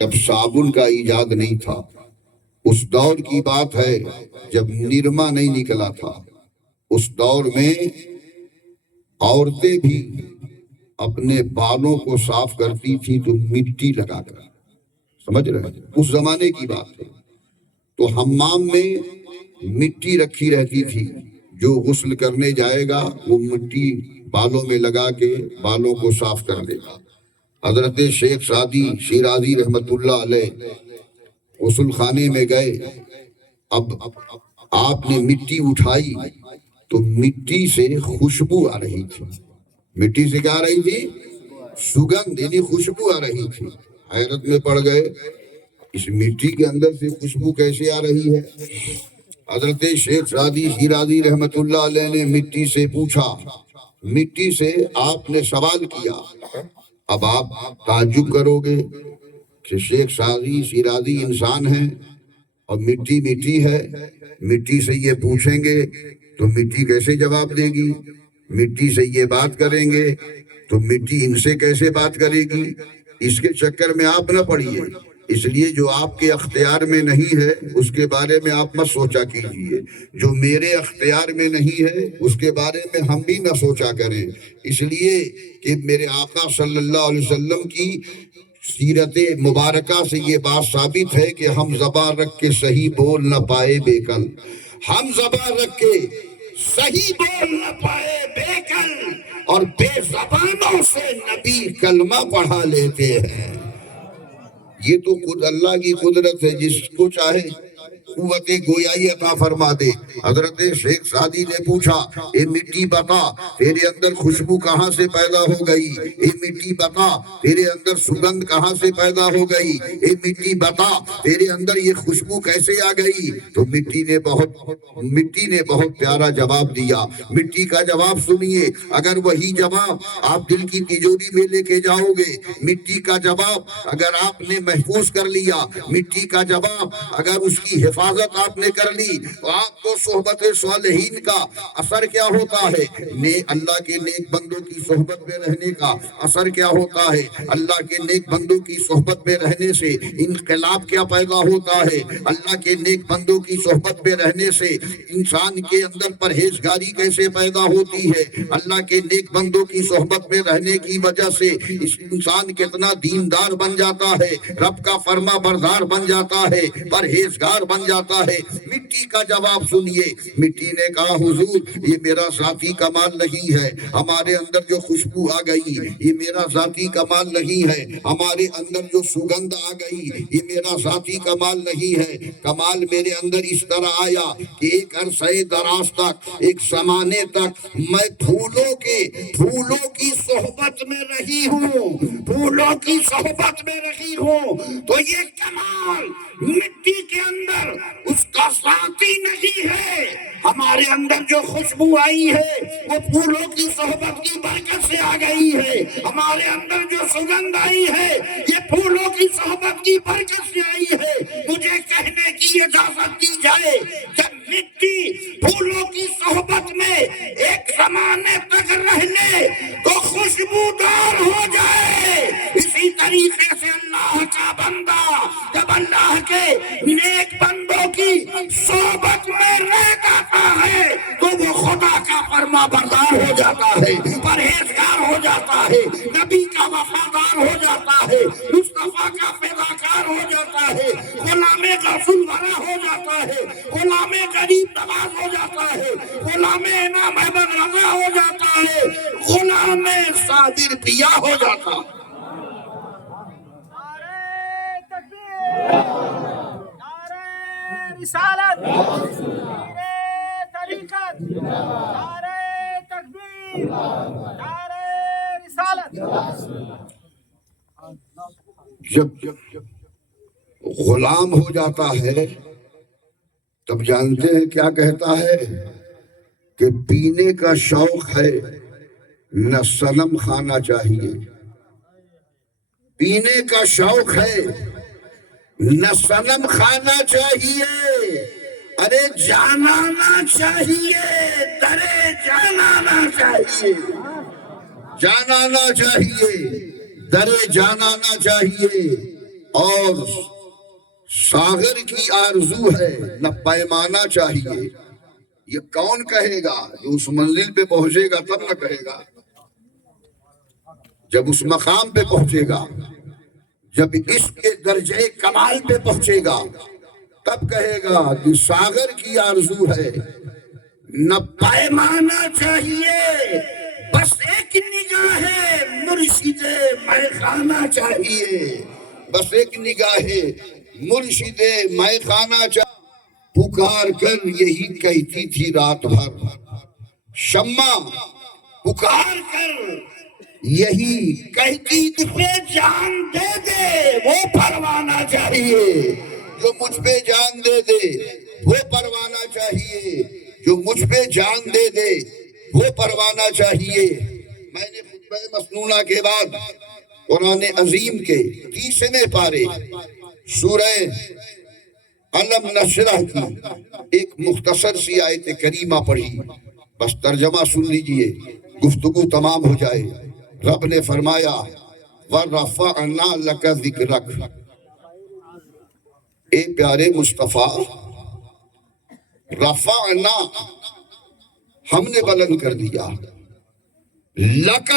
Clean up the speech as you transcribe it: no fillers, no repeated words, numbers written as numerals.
جب صابن کا ایجاد نہیں تھا، اس دور کی بات ہے جب نرما نہیں نکلا تھا، اس دور میں عورتیں بھی اپنے بالوں کو صاف کرتی تھی تو مٹی لگا کر، سمجھ رہے ہیں؟ اس زمانے کی بات ہے۔ تو حمام میں مٹی رکھی رہتی تھی، جو غسل کرنے جائے گا وہ مٹی بالوں میں لگا کے بالوں کو صاف کر دے گا۔ حضرت شیخ سعدی شیرازی رحمت اللہ علیہ غسل خانے میں گئے، اب آپ نے مٹی اٹھائی تو مٹی سے خوشبو آ رہی تھی۔ مٹی سے کیا آ رہی تھی؟ سگندھ، یعنی خوشبو آ رہی تھی۔ حیرت میں پڑ گئے، اس مٹی کے اندر سے خوشبو کیسے آ رہی ہے؟ حضرت شیخ سعدی شیرازی رحمت اللہ علیہ نے مٹی سے پوچھا، مٹی سے آپ نے سوال کیا۔ اب آپ تعجب کرو گے کہ شیخ سعدی شیرازی انسان ہیں اور مٹی مٹی ہے، مٹی سے یہ پوچھیں گے تو مٹی کیسے جواب دے گی؟ مٹی سے یہ بات کریں گے تو مٹی ان سے کیسے بات کرے گی؟ اس کے چکر میں آپ نہ پڑیے۔ اس لیے جو آپ کے اختیار میں نہیں ہے اس کے بارے میں آپ مت سوچا کیجیے، جو میرے اختیار میں نہیں ہے اس کے بارے میں ہم بھی نہ سوچا کریں، اس لیے کہ میرے آقا صلی اللہ علیہ وسلم کی سیرت مبارکہ سے یہ بات ثابت ہے کہ ہم زبان رکھ کے صحیح بول نہ پائے بے کل، ہم زبان رکھ کے صحیح بول نہ پائے بے کل، اور بے زبانوں سے نبی کلمہ پڑھا لیتے ہیں۔ یہ تو خود اللہ کی قدرت ہے، جس کو چاہے قوت گویائی عطا فرما دے۔ حضرت شیخ سعدی نے پوچھا، اے مٹی بتا تیرے اندر خوشبو کہاں سے پیدا ہو گئی؟ اے مٹی بتا تیرے اندر سگندھ کہاں سے پیدا ہو گئی؟ اے مٹی بتا تیرے اندر یہ خوشبو کیسے آ گئی؟ تو مٹی نے بہت پیارا جواب دیا۔ مٹی کا جواب سنیے، اگر وہی جواب آپ دل کی تجوری میں لے کے جاؤ گے، مٹی کا جواب اگر آپ نے محفوظ کر لیا، مٹی کا جواب اگر اس کی حفاظت آپ نے کر لی، تو آپ کو صحبت صالحین کا اثر کیا ہوتا ہے؟ اللہ کے نیک بندوں کی صحبت میں رہنے کا اثر کیا ہوتا ہے؟ اللہ کے نیک بندوں کی صحبت میں رہنے سے انقلاب کیا پیدا ہوتا ہے؟ اللہ کے نیک بندوں کی صحبت میں رہنے سے انسان کے اندر پرہیزگاری کیسے پیدا ہوتی ہے؟ اللہ کے نیک بندوں کی صحبت میں رہنے کی وجہ سے اس انسان کتنا دیندار بن جاتا ہے، رب کا فرما بردار بن جاتا ہے، پرہیزگار بن جاتا ہے۔ مٹی کا جواب سنیے، مٹی نے کہا حضور یہ میرا ذاتی کمال نہیں ہے، ہمارے اندر جو خوشبو آ گئی یہ میرا ذاتی کمال نہیں ہے، ہمارے اندر جو سگندھ آ گئی یہ میرا ذاتی کمال نہیں ہے، کمال میرے اندر اس طرح آیا کہ ایک عرصہ دراز تک، ایک زمانے تک میں پھولوں کی صحبت میں رہی ہوں، پھولوں کی صحبت میں رہی ہوں، تو یہ کمال مٹی کے اندر اس کا ذاتی نہیں ہے۔ ہمارے اندر جو خوشبو آئی ہے وہ پھولوں کی صحبت کی برکت سے آ گئی ہے، ہمارے اندر جو سگندھ آئی ہے یہ پھولوں کی صحبت کی برکت سے آئی ہے۔ مجھے کہنے کی اجازت دی جائے، جب مٹی پھولوں کی صحبت میں ایک زمانے تک رہ لے تو خوشبودار ہو جائے، اسی طریقے سے اللہ کا بندہ جب اللہ کے نیک بندوں کی صحبت میں رہ جاتا ہے تو وہ خدا کا فرما بردار ہو جاتا ہے، پرہیزگار ہو جاتا ہے، نبی کا وفادار ہو جاتا ہے، مصطفیٰ کا فداکار ہو جاتا ہے، غلام غفور ورا ہو جاتا ہے، غلام غریب نواز ہو جاتا ہے، غلام انعام احمد رضا ہو جاتا ہے، غلام صابر پیا ہو جاتا ہے۔ رسالت، نعرہ طریقت، نعرہ تکبیر، نعرہ رسالت۔ جب غلام ہو جاتا ہے تب جانتے ہیں کیا کہتا ہے کہ پینے کا شوق ہے نہ صنم کھانا چاہیے، پینے کا شوق ہے نہ صنم کھانا چاہیے، ارے جانانا چاہیے، درے جانانا چاہیے، جانانا چاہیے، درے جانانا چاہیے، اور ساغر کی آرزو ہے نہ پیمانہ چاہیے. یہ کون کہے گا؟ جو اس منزل پہ پہنچے گا تب نہ کہے گا. جب اس مقام پہ پہنچے گا، جب عشق کے درجے کمال پہ پہنچے گا، تب کہے گا کہ ساغر کی آرزو ہے نہ پیمانہ چاہیے، بس ایک نگاہ مرشد میخانہ چاہیے. بس ایک نگاہ مرشد میخانہ چاہیے. پکار کر یہی کہتی تھی رات بھر شمع، پکار کر یہی کہتی تھی جان دے دے وہ پروانہ چاہیے. جو مجھ پہ جان دے دے وہ پروانہ چاہیے. جو مجھ پہ جان دے دے وہ پروانہ چاہیے. میں نے خطبہ مسنونہ کے بعد قرآن عظیم کے 30ویں پارے سورہ علم نشرح کی ایک مختصر سی آیت کریمہ پڑھی. بس ترجمہ سن لیجئے، گفتگو تمام ہو جائے. رب نے فرمایا وَرَفَعْنَا لَكَ ذِكْرَكَ، اے پیارے مصطفیٰ، رفعنا ہم نے بلند کر دیا، لَكَ